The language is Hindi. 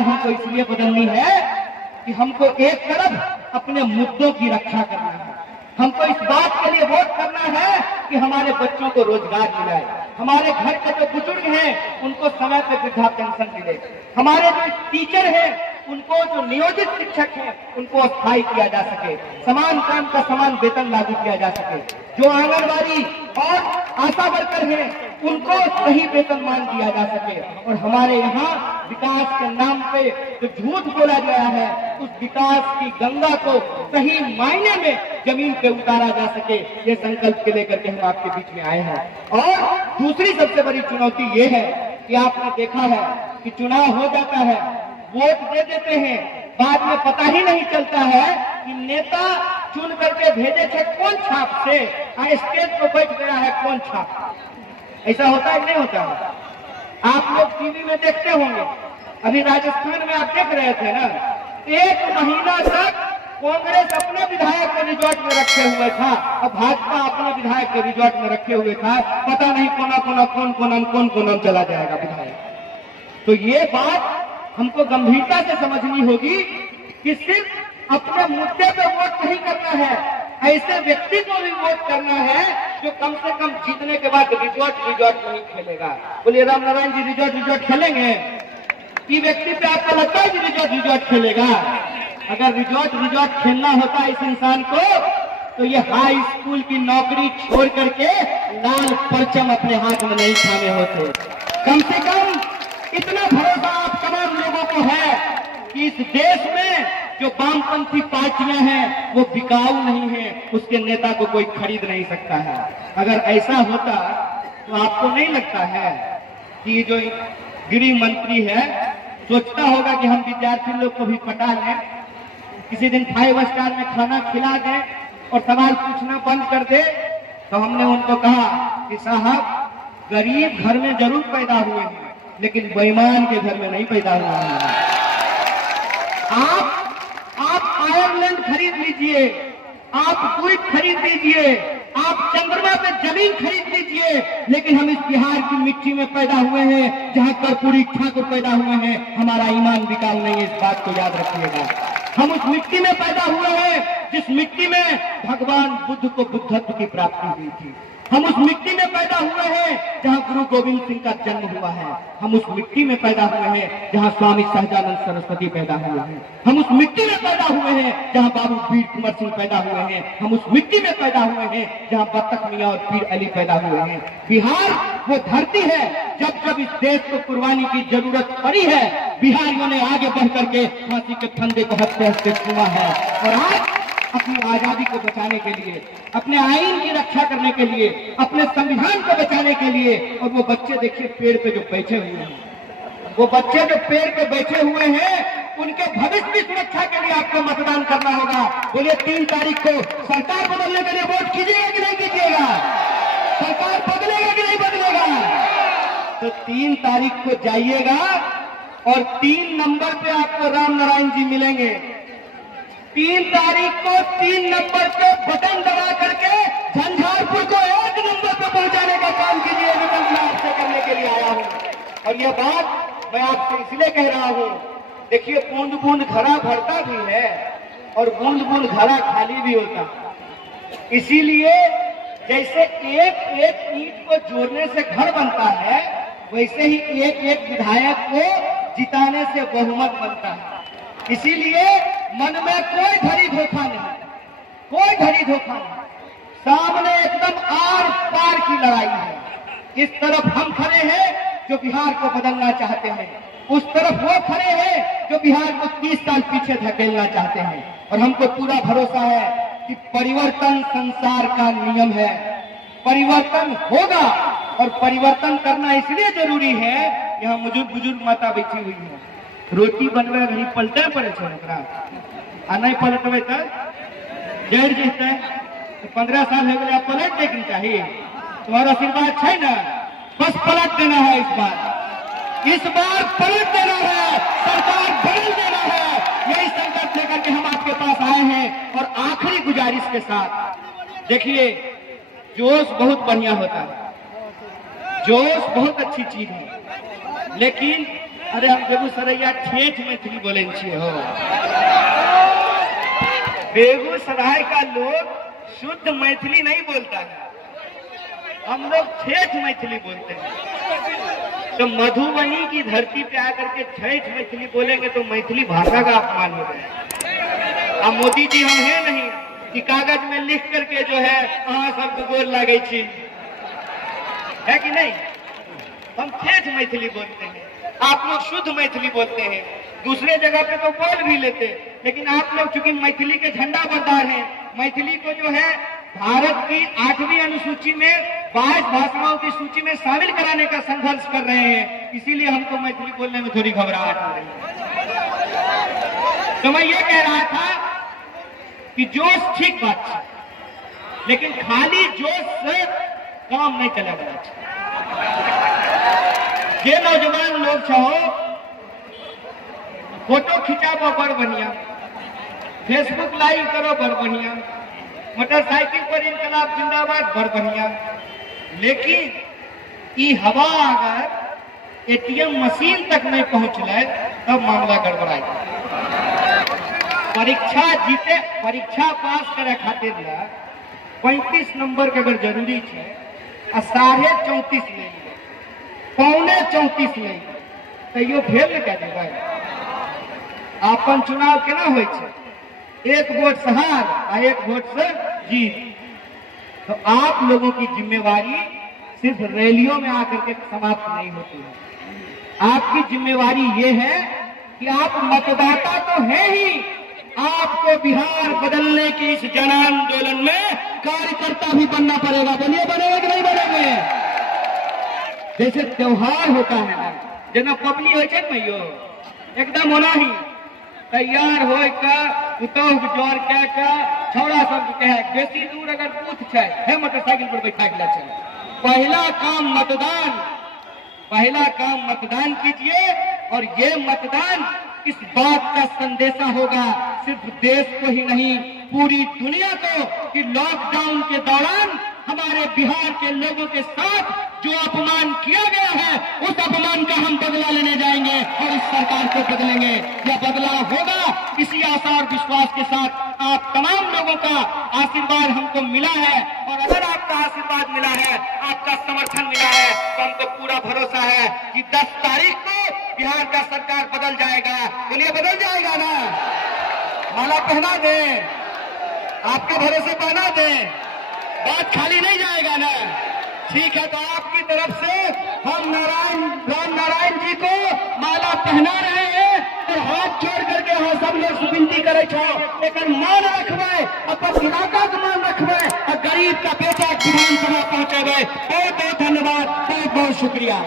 सरकार हमको इसलिए बदलनी है कि हमको एक तरफ अपने मुद्दों की रक्षा करना है, हमको इस बात के लिए वोट करना है कि हमारे बच्चों को रोजगार मिले, हमारे घर के जो बुजुर्ग हैं उनको समय पे वृद्धा पेंशन मिले, हमारे जो टीचर हैं उनको, जो नियोजित शिक्षक हैं उनको स्थायी किया जा सके, समान काम का समान वेतन लागू किया जा सके, जो आंगनबाड़ी और आशा वर्कर हैं उनको सही वेतनमान दिया जा सके, और हमारे यहाँ विकास के नाम पे जो झूठ बोला गया है उस विकास की गंगा को सही मायने में जमीन पे उतारा जा सके, ये संकल्प के लेकर के हम आपके बीच में आए हैं। और दूसरी सबसे बड़ी चुनौती ये है कि आपने देखा है कि चुनाव हो जाता है, वोट दे देते हैं, बाद में पता ही नहीं चलता है कि नेता चुन करके भेजे थे कौन छाप से, स्टेज पर बैठ गया है कौन छाप। ऐसा होता है नहीं होता है? आप लोग टीवी में देखते होंगे, अभी राजस्थान में आप देख रहे थे ना, 1 महीना तक कांग्रेस अपने विधायक को रिजॉर्ट में रखे हुए था और भाजपा अपने विधायक को रिजॉर्ट में रखे हुए था, पता नहीं कौन कौन चला जाएगा विधायक। तो ये बात हमको गंभीरता से समझनी होगी कि सिर्फ अपने मुद्दे पे वोट नहीं करना है, ऐसे व्यक्ति को भी वोट करना है जो कम से कम जीतने के बाद रिजॉर्ट नहीं खेलेगा। बोलिए राम नारायण जी रिजॉर्ट खेलेंगे? ये व्यक्ति पे आपको लगता है कि रिजॉर्ट खेलेगा? अगर रिजॉर्ट खेलना होता इस इंसान को तो ये हाई स्कूल की नौकरी छोड़ करके लाल परचम अपने हाथ में नहीं थामे होते। कम से कम इतना भरोसा आप तमाम लोगों को है कि इस देश में जो वामपंथी पार्टियां हैं वो बिकाऊ नहीं है, उसके नेता को कोई खरीद नहीं सकता है। अगर ऐसा होता तो आपको नहीं लगता है कि जो गृह मंत्री है सोचता होगा कि हम विद्यार्थी लोग को भी पटा लें, किसी दिन 5 स्टार में खाना खिला दें और सवाल पूछना बंद कर दे। तो हमने उनको कहा कि साहब गरीब घर में जरूर पैदा हुए हैं लेकिन बेईमान के घर में नहीं पैदा हुआ है। आप आयरलैंड खरीद लीजिए, आप द्वीप खरीद लीजिए, आप चंद्रमा पे जमीन खरीद लीजिए, लेकिन हम इस बिहार की मिट्टी में पैदा हुए हैं जहां कर्पूरी ठाकुर पैदा हुए हैं। हमारा ईमान बिकाऊ नहीं है, इस बात को याद रखिएगा। हम उस मिट्टी में पैदा हुए हैं जिस मिट्टी में भगवान बुद्ध को बुद्धत्व की प्राप्ति हुई थी। हम उस मिट्टी में पैदा हुए हैं जहां गुरु गोविंद सिंह का जन्म हुआ है। हम उस मिट्टी में पैदा हुए हैं जहां स्वामी सहजानंद सरस्वती पैदा हुए हैं। हम उस मिट्टी में पैदा हुए हैं जहां बाबू वीर कुंवर सिंह पैदा हुए हैं। हम उस मिट्टी में पैदा हुए हैं जहां बत्तख मियां और पीर अली पैदा हुए हैं। बिहार वो धरती है जब जब इस देश को कुर्बानी की जरूरत पड़ी है, बिहारियों ने आगे बढ़ करके फांसी के फंदे को हंसते हंसते छुआ है। और आज अपनी आजादी को बचाने के लिए, अपने आईन की रक्षा करने के लिए, अपने संविधान को बचाने के लिए, और वो बच्चे देखिए पेड़ पे जो बैठे हुए हैं, वो बच्चे जो पेड़ पे बैठे हुए हैं उनके भविष्य की सुरक्षा के लिए आपको मतदान करना होगा। बोलिए 3 तारीख को सरकार बदलने के लिए वोट कीजिएगा कि नहीं कीजिएगा? सरकार बदलेगा कि नहीं बदलेगा? तो 3 तारीख को जाइएगा और 3 नंबर पे आपको राम नारायण जी मिलेंगे। 3 तारीख को 3 नंबर पे बटन दबा करके झंझारपुर को 1 नंबर पे पहुंचाने का काम कीजिए। विकल्प मैं आपसे करने के लिए आया हूं और यह बात मैं आपसे इसलिए कह रहा हूं। देखिए बूंद बूंद घड़ा भरता भी है और बूंद बूंद घड़ा खाली भी होता है। इसीलिए जैसे एक एक ईंट को जोड़ने से घर बनता है, वैसे ही एक एक विधायक को जिताने से बहुमत बनता है। इसीलिए मन में कोई धड़ी धोखा नहीं, कोई धड़ी धोखा नहीं। सामने एकदम आर पार की लड़ाई है। इस तरफ हम खड़े हैं जो बिहार को बदलना चाहते हैं, उस तरफ वो खड़े हैं जो बिहार को 30 साल पीछे धकेलना चाहते हैं। और हमको पूरा भरोसा है कि परिवर्तन संसार का नियम है, परिवर्तन होगा। और परिवर्तन करना इसलिए जरूरी है, यहाँ बुजुर्ग माता बैठी हुई है, रोटी बनवे घड़ी पलटे पड़े आ नहीं पलटवे तो जड़ जेते। 15 साल हो गए पलट देनी चाहिए। तुम्हारा आशीर्वाद है ना, बस पलट देना है। इस बार पलट देना है, सरकार बदल देना है। यही संकल्प लेकर के हम आपके पास आए हैं। और आखिरी गुजारिश के साथ, देखिए जोश बहुत बढ़िया होता है, जोश बहुत अच्छी चीज है, लेकिन अरे हम बेगूसराय ठेठ मैथिली बोले हो। बेगूसराय का लोग शुद्ध मैथिली नहीं बोलता है, हम लोग ठेठ मैथिली बोलते हैं। तो मधुबनी की धरती पे आकर के ठेठ मैथिली बोलेंगे तो मैथिली भाषा का अपमान हो गया। अब मोदी जी हम हैं नहीं कि कागज में लिख करके जो है अहाँ सबको गोर लागे छी, है कि नहीं। हम ठेठ मैथिली बोलते हैं, आप लोग शुद्ध मैथिली बोलते हैं। दूसरे जगह पे तो बोल भी लेते, लेकिन आप लोग चूंकि मैथिली के झंडा बरदार हैं, मैथिली को जो है भारत की 8वीं अनुसूची में 22 भाषाओं की सूची में शामिल कराने का संघर्ष कर रहे हैं, इसीलिए हमको मैथिली बोलने में थोड़ी घबराहट हो रही है। तो मैं ये कह रहा था कि जोश ठीक बात है, लेकिन खाली जोश से काम नहीं चलेगा। ये नौजवान लोग चाहो फोटो खिंचाबो बड़ बढ़िया, फेसबुक लाइव करो बड़ बढ़िया, मोटरसाइकिल पर इनकलाब जिंदाबाद बड़ बढ़िया, लेकिन ये हवा अगर एटीएम मशीन तक नहीं पहुंचले तब मामला गड़बड़ाएगा। परीक्षा जीते, परीक्षा पास करे खातिर 35 नंबर के अगर जरूरी है, 34.5 ले, 34.5 ले, तैयो फेल न कर देबै। अपन चुनाव केना होइ छै, एक वोट से हार और एक वोट से जीत। तो आप लोगों की जिम्मेवारी सिर्फ रैलियों में आकर के समाप्त नहीं होती है। आपकी जिम्मेवारी ये है कि आप मतदाता तो है ही, आपको बिहार बदलने की इस जन आंदोलन में कार्यकर्ता भी बनना पड़ेगा। बनिए, बनेगा कि नहीं बनेंगे। जैसे त्योहार होता है ना, जना पबनी हो मैयो एकदम होना ही तैयार हो जोर के छौड़ा सब कहे बेसी दूर अगर पूछ है मोटरसाइकिल पर बैठा के चल। पहला काम मतदान कीजिए, और ये मतदान इस बात का संदेशा होगा सिर्फ देश को ही नहीं पूरी दुनिया को कि लॉकडाउन के दौरान हमारे बिहार के लोगों के साथ जो अपमान किया गया है उस अपमान का हम बदला लेने जाएंगे और इस सरकार को बदलेंगे। यह बदलाव होगा, इसी आशा और विश्वास के साथ आप तमाम लोगों का आशीर्वाद हमको मिला है, और अगर आपका आशीर्वाद मिला है, आपका समर्थन मिला है, तो हमको पूरा भरोसा है कि 10 तारीख को बिहार का सरकार बदल जाएगा। बोलिए, बदल जाएगा ना। माला पहना दे, आपके भरोसे पहना दे, बात खाली नहीं जाएगा ना। ठीक है, तो आपकी तरफ से हम राम नारायण जी को माला पहना रहे हैं और हाथ जोड़ करके हम सब लोग विनती करे छो एक मान रखबे, अपन इलाका का मान रखबे और गरीब का बेटा विधानसभा पहुंचेबे। बहुत बहुत धन्यवाद, बहुत बहुत शुक्रिया।